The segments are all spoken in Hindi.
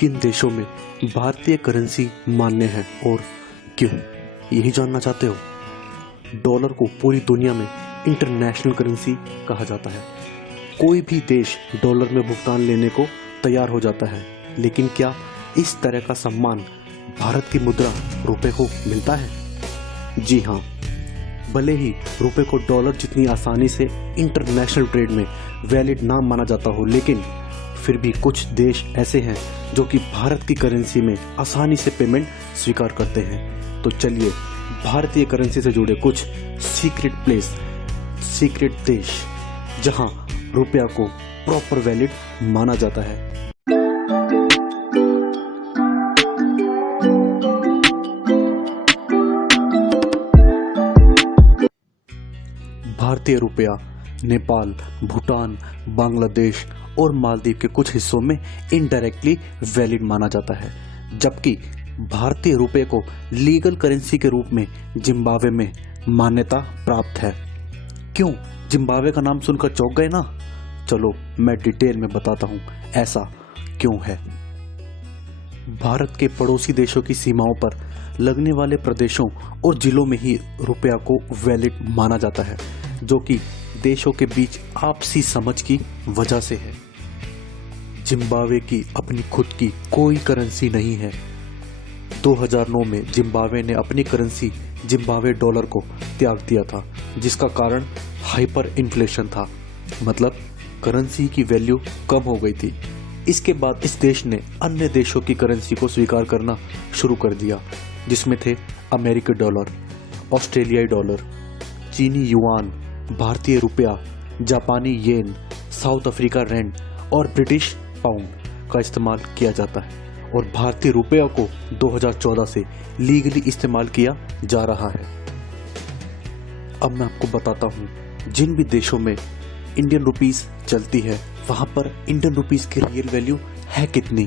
किन देशों में भारतीय करेंसी मान्य है और क्यों, यही जानना चाहते हो? डॉलर को पूरी दुनिया में इंटरनेशनल करेंसी कहा जाता है। कोई भी देश डॉलर में भुगतान लेने को तैयार हो जाता है, लेकिन क्या इस तरह का सम्मान भारत की मुद्रा रुपए को मिलता है? जी हाँ, भले ही रुपए को डॉलर जितनी आसानी से इंटरनेशनल ट्रेड में वैलिड ना माना जाता हो, लेकिन फिर भी कुछ देश ऐसे हैं जो कि भारत की करेंसी में आसानी से पेमेंट स्वीकार करते हैं। तो चलिए भारतीय करेंसी से जुड़े कुछ सीक्रेट देश जहां रुपया को प्रॉपर वैलिड माना जाता है। भारतीय रुपया नेपाल, भूटान, बांग्लादेश और मालदीव के कुछ हिस्सों में इनडायरेक्टली वैलिड माना जाता है, जबकि भारतीय रुपये को लीगल करेंसी के रूप में जिम्बाब्वे में मान्यता प्राप्त है। क्यों? जिम्बाब्वे का नाम सुनकर चौंक गए ना? चलो मैं डिटेल में बताता हूँ ऐसा क्यों है। भारत के पड़ोसी देशों की सीमाओं पर लगने वाले प्रदेशों और जिलों में ही रुपया को वैलिड माना जाता है, जो कि देशों के बीच आपसी समझ की वजह से है। जिम्बाब्वे की अपनी खुद की कोई करेंसी नहीं है। 2009 में जिम्बाब्वे ने अपनी करेंसी जिम्बाब्वे डॉलर को त्याग दिया था, जिसका कारण हाइपर इन्फ्लेशन था, मतलब करेंसी की वैल्यू कम हो गई थी। इसके बाद इस देश ने अन्य देशों की करेंसी को स्वीकार करना शुरू कर दिया, जिसमें थे अमेरिकी डॉलर, ऑस्ट्रेलियाई डॉलर, चीनी युआन, भारतीय रुपया, जापानी येन, साउथ अफ्रीका रैंड और ब्रिटिश पाउंड का इस्तेमाल किया जाता है। और भारतीय रुपया को 2014 से लीगली इस्तेमाल किया जा रहा है। अब मैं आपको बताता हूँ, जिन भी देशों में इंडियन रुपीस चलती है वहाँ पर इंडियन रुपीस की रियल वैल्यू है कितनी।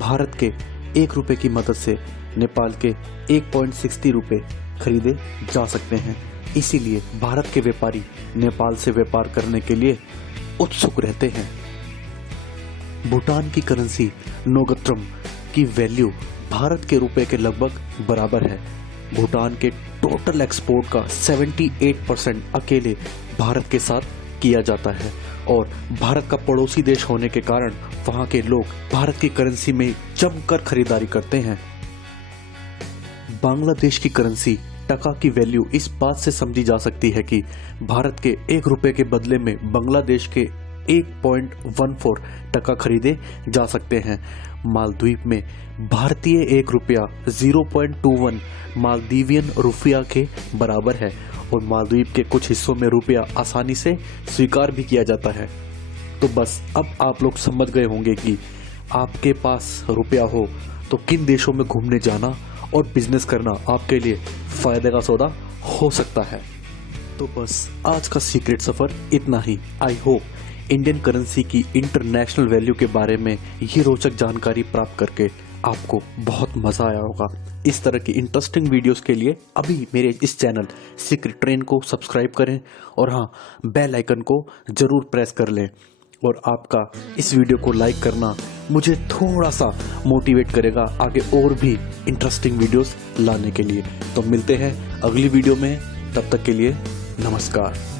भारत के 1 रुपये की मदद से नेपाल के 1.60 रुपये खरीदे जा सकते हैं। इसीलिए भारत के व्यापारी नेपाल से व्यापार करने के लिए उत्सुक रहते हैं। भूटान की करेंसी नोगत्रम की वैल्यू भारत के रुपए के लगभग बराबर है। भूटान के टोटल एक्सपोर्ट का 78% अकेले भारत के साथ किया जाता है, और भारत का पड़ोसी देश होने के कारण वहां के लोग भारत की करेंसी में जमकर खरीदारी करते हैं। बांग्लादेश की करेंसी टका की वैल्यू इस बात से समझी जा सकती है कि भारत के 1 रुपये के बदले में बांग्लादेश के 1.14 टका खरीदे जा सकते हैं। मालदीव में भारतीय 1 रुपया 0.21 मालदीवियन रुपया के बराबर है, और मालदीव के कुछ हिस्सों में रुपया आसानी से स्वीकार भी किया जाता है। तो बस अब आप लोग समझ गए होंगे कि आपके पास रुपया हो तो किन देशों में घूमने जाना और बिजनेस करना आपके लिए फायदे का सौदा हो सकता है। तो बस आज का सीक्रेट सफर इतना ही। आई होप इंडियन करेंसी की इंटरनेशनल वैल्यू के बारे में ये रोचक जानकारी प्राप्त करके आपको बहुत मजा आया होगा। इस तरह की इंटरेस्टिंग वीडियोस के लिए अभी मेरे इस चैनल सीक्रेट ट्रेन को सब्सक्राइब करें, और हाँ, बेल आइकन को जरूर प्रेस कर लें। और आपका इस वीडियो को लाइक करना मुझे थोड़ा सा मोटिवेट करेगा आगे और भी इंटरेस्टिंग वीडियोस लाने के लिए। तो मिलते हैं अगली वीडियो में, तब तक के लिए नमस्कार।